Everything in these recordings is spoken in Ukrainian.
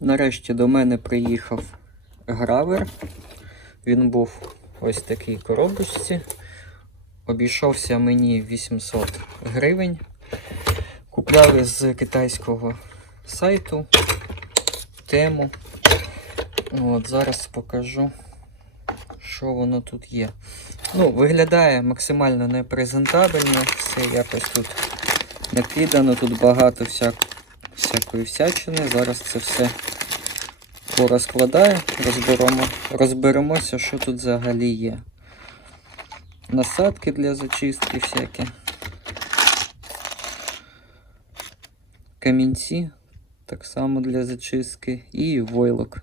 Нарешті до мене приїхав гравер. Він був ось такій коробочці. Обійшовся мені 800 гривень. Купляли з китайського сайту тему. От, зараз покажу, що воно тут є. Ну, виглядає максимально непрезентабельно. Все якось тут накидано, тут багато всяк... всякої всячини. Зараз це все порозкладаю, розберемо, розберемося, що тут взагалі є. Насадки для зачистки всякі. Камінці так само для зачистки і войлок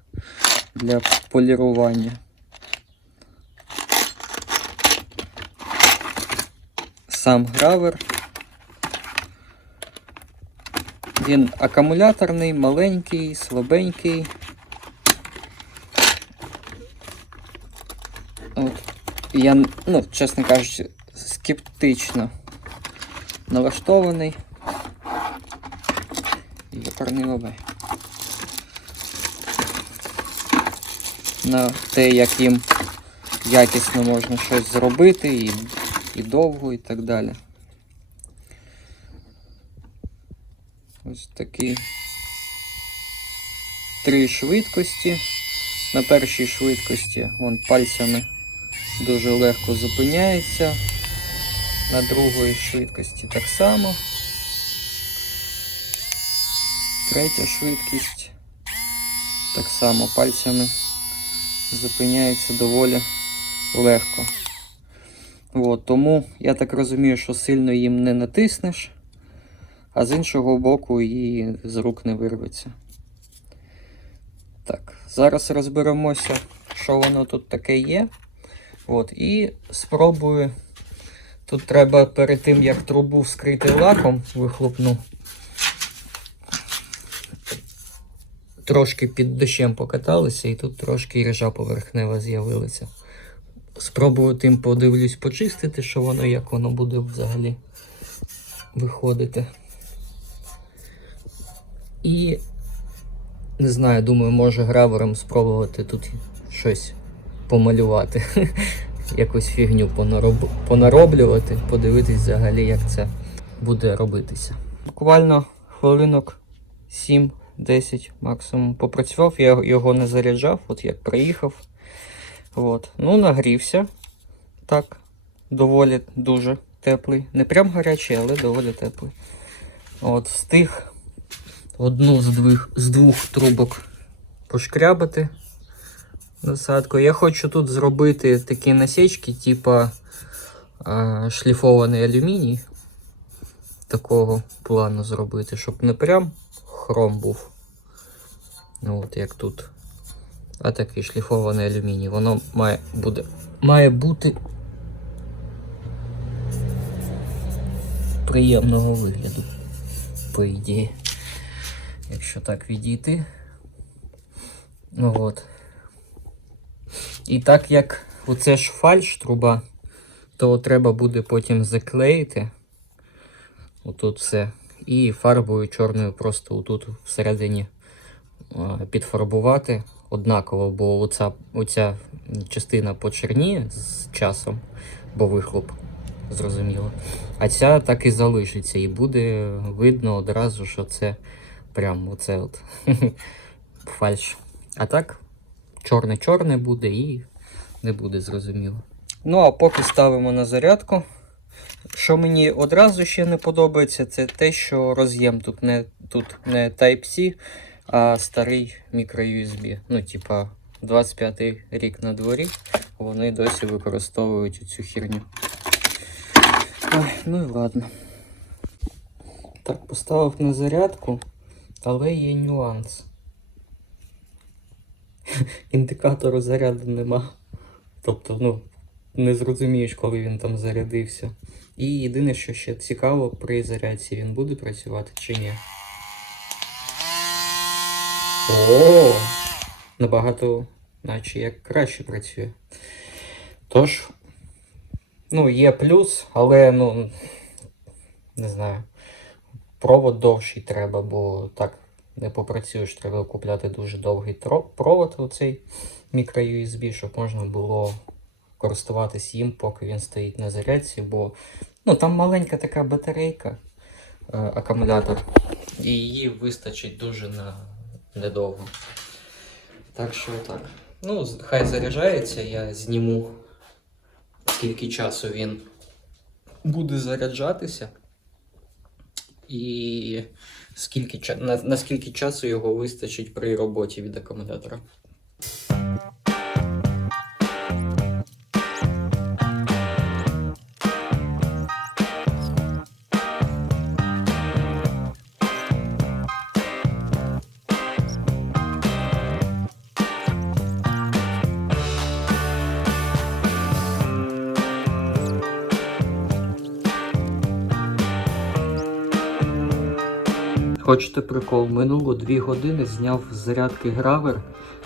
для полірування. Сам гравер. Він акумуляторний, маленький, слабенький. От. Я, ну, чесно кажучи, скептично налаштований. Йопарний бабай. На те, як їм якісно можна щось зробити і, і довго, і так далі. Ось такі три швидкості. На першій швидкості вон пальцями дуже легко зупиняється. На другої швидкості так само. Третя швидкість так само пальцями зупиняється доволі легко. От, тому я так розумію, що сильно їм не натиснеш, а з іншого боку і з рук не вирветься. Так, зараз розберемося, що воно тут таке є. От, і спробую. Тут треба перед тим, як трубу вскрити лаком вихлопну. Трошки під дощем покаталися, і тут трошки іржа поверхнева з'явилася. Спробую тим подивлюсь почистити, що воно, як воно буде взагалі виходити. І не знаю, думаю, може гравером спробувати тут щось помалювати. Якусь фігню понароб... понароблювати, подивитись взагалі, як це буде робитися. Буквально хвилинок 7-10 максимум попрацював, я його не заряджав, от як приїхав. От. Ну, нагрівся. Так, доволі дуже теплий. Не прям гарячий, але доволі теплий. От, встиг одну з двох, з двох трубок пошкрябати насадку. Я хочу тут зробити такі насічки, типа а, шліфований алюміній. Такого плану зробити, щоб не прям хром був. Ну, от як тут. А такий шліфований алюміній. Воно має, буде, має бути приємного вигляду, по ідеї. Якщо так відійти. От. І так як оце ж фальш труба, то треба буде потім заклеїти отут все. І фарбою чорною просто отут всередині підфарбувати однаково, бо оця, оця частина почерніє з часом, бо вихлоп, зрозуміло. А ця так і залишиться, і буде видно одразу, що це прям оце от фальш. А так, чорне-чорне буде і не буде зрозуміло. Ну, а поки ставимо на зарядку. Що мені одразу ще не подобається, це те, що роз'єм тут не тут не Type-C, а старий мікро-USB. Ну, типа, 25-й рік на дворі, вони досі використовують цю херню. Ой, ну і ладно. Так, поставив на зарядку, але є нюанс. Індикатору заряду нема. Тобто, ну, не зрозумієш, коли він там зарядився. І єдине, що ще цікаво, при зарядці він буде працювати чи ні. О, набагато, наче як краще працює. Тож, ну, є плюс, але, ну, не знаю, провод довший треба, бо так не попрацюєш, треба купляти дуже довгий провод, оцей мікро-USB, щоб можна було користуватись їм, поки він стоїть на зарядці, бо ну, там маленька така батарейка, е, акумулятор, і її вистачить дуже на недовго. Так що так. Ну, хай заряджається, я зніму, скільки часу він буде заряджатися. І скільки, ча- на, на скільки часу його вистачить при роботі від акумулятора. Хочете прикол? Минуло 2 години, зняв з зарядки гравер,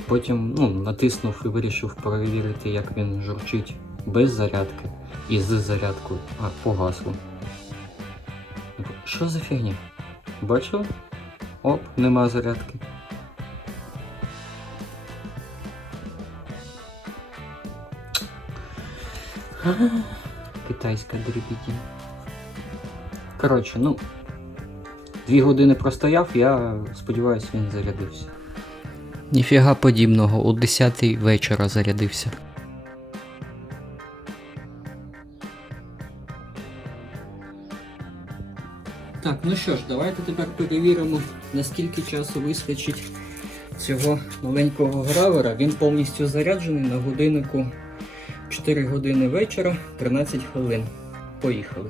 потім ну, натиснув і вирішив перевірити, як він журчить без зарядки і з зарядкою, а погасло. Що за фігня? Бачили? Оп, нема зарядки. Китайська дрібіді. Коротше, ну. Дві години простояв, я сподіваюся, він зарядився. Ніфіга подібного, у 10 вечора зарядився. Так, ну що ж, давайте тепер перевіримо, наскільки часу вистачить цього маленького гравера. Він повністю заряджений на годиннику 4 години вечора, 13 хвилин. Поїхали.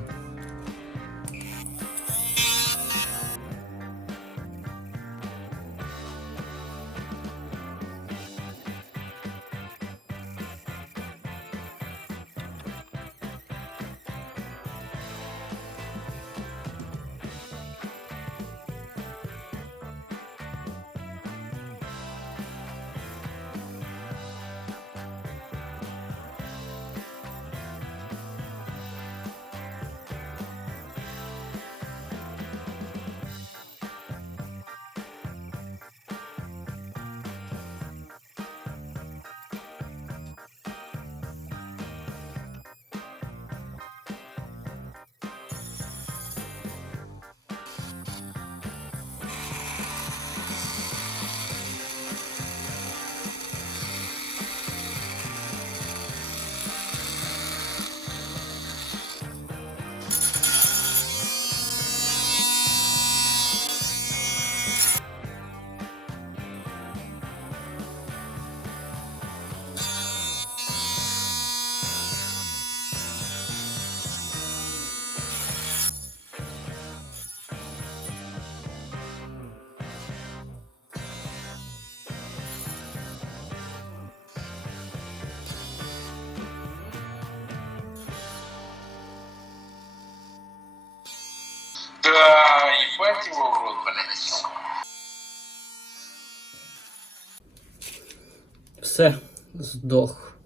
Все, здох.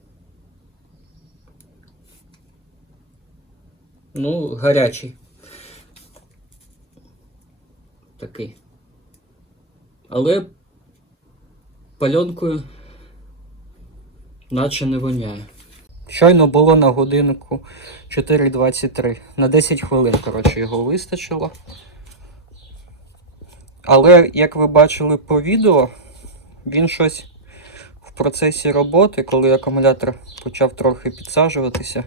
Ну, гарячий. Такий. Але пальонкою наче не воняє. Щойно було на годинку 4.23. На 10 хвилин, коротше, його вистачило. Але, як ви бачили по відео, він щось в процесі роботи, коли акумулятор почав трохи підсаджуватися,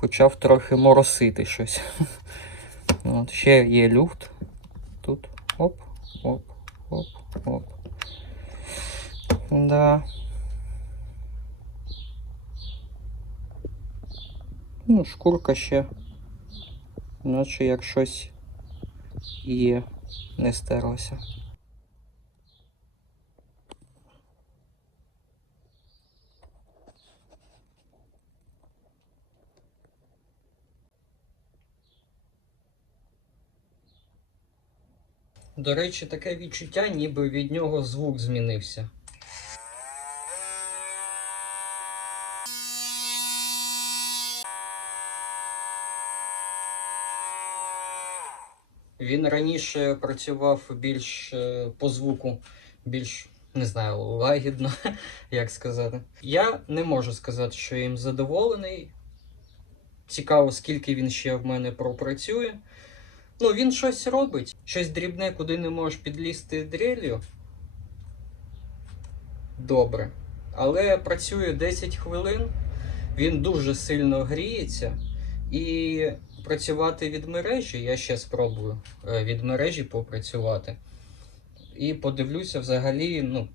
почав трохи моросити щось. От, ще є люфт. Тут. Оп, оп, оп, оп. Да. Ну, шкурка ще. Наче як щось є, не стерлося. До речі, таке відчуття, ніби від нього звук змінився. Він раніше працював більш е, по звуку, більш не знаю, лагідно, як сказати. Я не можу сказати, що я їм задоволений. Цікаво, скільки він ще в мене пропрацює. Ну, він щось робить, щось дрібне, куди не можеш підлізти дрелью. Добре. Але працює 10 хвилин, він дуже сильно гріється. І працювати від мережі, я ще спробую е, від мережі попрацювати. І подивлюся, взагалі, ну,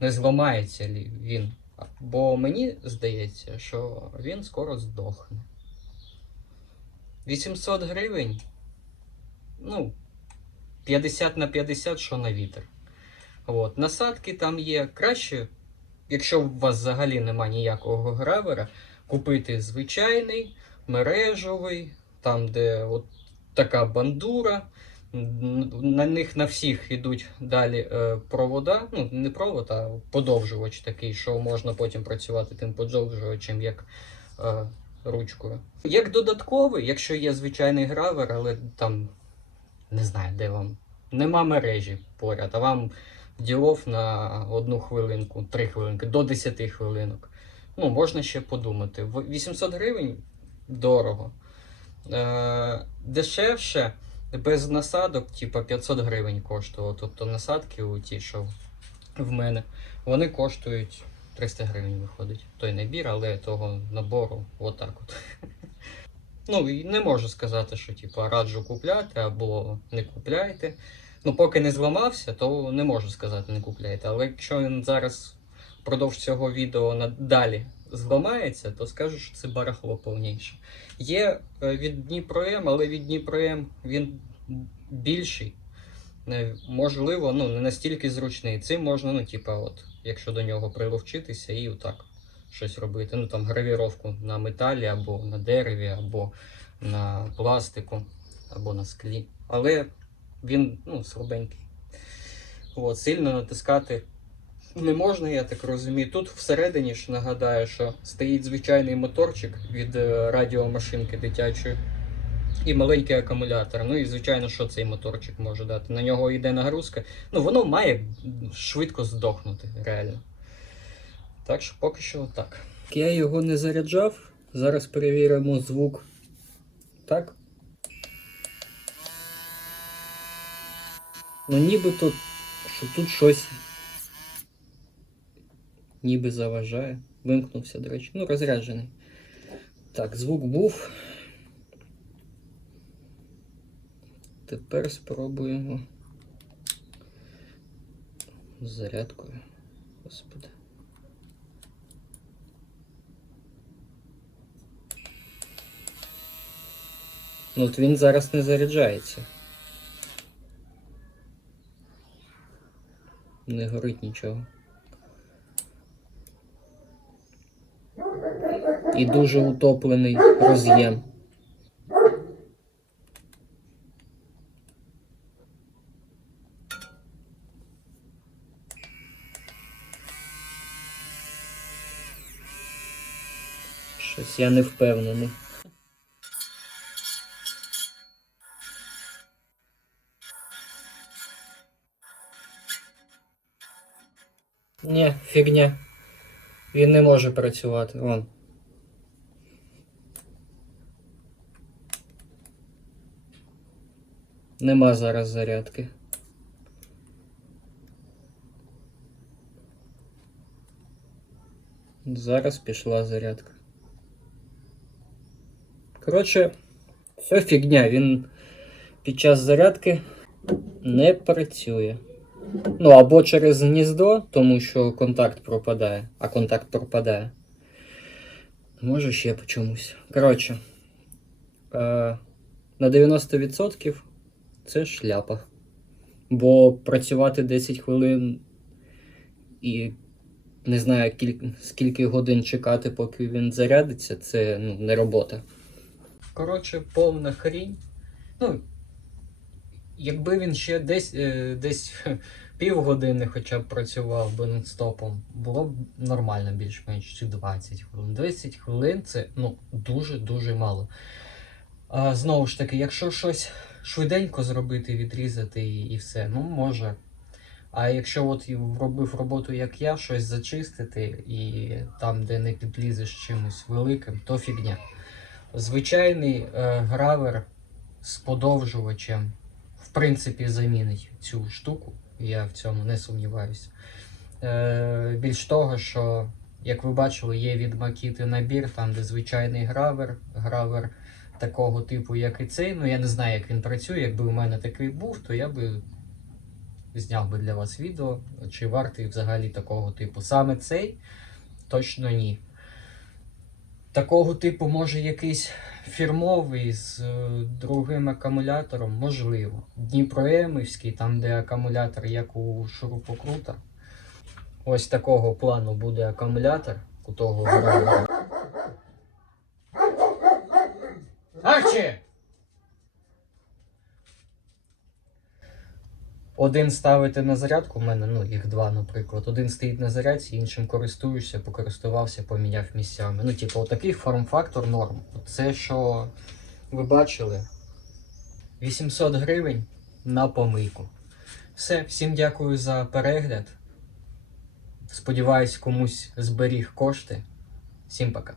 не зламається лі він. Бо мені здається, що він скоро здохне. 800 гривень. Ну, 50 на 50, що на вітер. От. Насадки там є краще, якщо у вас взагалі нема ніякого гравера, купити звичайний, мережевий, там, де от така бандура. На них на всіх йдуть далі е, провода. Ну, не провод, а подовжувач такий, що можна потім працювати тим подовжувачем, як е, ручкою. Як додатковий, якщо є звичайний гравер, але там не знаю, де вам. Нема мережі поряд, а вам ділов на одну хвилинку, три хвилинки, до 10 хвилинок. Ну, можна ще подумати. 800 гривень дорого. Е, дешевше, без насадок, типа 500 гривень коштувало. Тобто насадки у ті, що в мене, вони коштують 300 гривень виходить. Той набір, але того набору отак от. Ну, не можу сказати, що типу, раджу купляти або не купляйте. Ну, поки не зламався, то не можу сказати, не купляйте. Але якщо він зараз впродовж цього відео надалі зламається, то скажу, що це барахло повніше. Є е, від Дніпро М, але від Дніпро М він більший. Е, Можливо, ну, не настільки зручний. Цим можна, ну, типа, от, якщо до нього приловчитися і отак щось робити. Ну там гравіровку на металі, або на дереві, або на пластику, або на склі. Але він ну, слабенький. От, сильно натискати не можна, я так розумію. Тут всередині ж нагадаю, що стоїть звичайний моторчик від е, радіомашинки дитячої. І маленький акумулятор. Ну і звичайно, що цей моторчик може дати. На нього йде нагрузка. Ну, воно має швидко здохнути, реально. Так що поки що так. Я його не заряджав. Зараз перевіримо звук. Так. Ну нібито, що тут щось ніби заважає. Вимкнувся, до речі. Ну, розряджений. Так, звук був. Тепер спробуємо зарядкою. Господи. Ну, от він зараз не заряджається. Не горить нічого. І дуже утоплений роз'єм. Щось я не впевнений. Фігня. Він не може працювати. Вон. Нема зараз зарядки. Зараз пішла зарядка. Коротше, все фігня. Він під час зарядки не працює. Ну, або через гніздо, тому що контакт пропадає, а контакт пропадає. Може ще по чомусь. Коротше, е, на 90% це шляпа. Бо працювати 10 хвилин і не знаю, кіль- скільки годин чекати, поки він зарядиться, це ну, не робота. Коротше, повна хрінь. Ну, якби він ще десь, е, десь півгодини хоча б працював би нон-стопом, було б нормально більш-менш чи 20 хвилин. 10 хвилин це ну, дуже-дуже мало. А, знову ж таки, якщо щось швиденько зробити, відрізати і, і все. Ну, може. А якщо от робив роботу, як я, щось зачистити, і там, де не підлізеш чимось великим, то фігня. Звичайний е, гравер з подовжувачем, принципі, замінить цю штуку. Я в цьому не сумніваюся. Е, більш того, що, як ви бачили, є від Makita набір, там, де звичайний гравер, гравер такого типу, як і цей. Ну, я не знаю, як він працює. Якби у мене такий був, то я би зняв би для вас відео, чи вартий взагалі такого типу. Саме цей точно ні. Такого типу, може, якийсь фірмовий з е, другим акумулятором, можливо. Дніпроемівський, там, де акумулятор, як у шурупокрута. Ось такого плану буде акумулятор у того гравера. Один ставити на зарядку, у мене ну, їх два, наприклад. Один стоїть на зарядці, іншим користуюся, покористувався, поміняв місцями. Ну, типу, отакий форм-фактор норм. Це, що ви бачили, 800 гривень на помийку. Все, всім дякую за перегляд. Сподіваюсь, комусь зберіг кошти. Всім пока.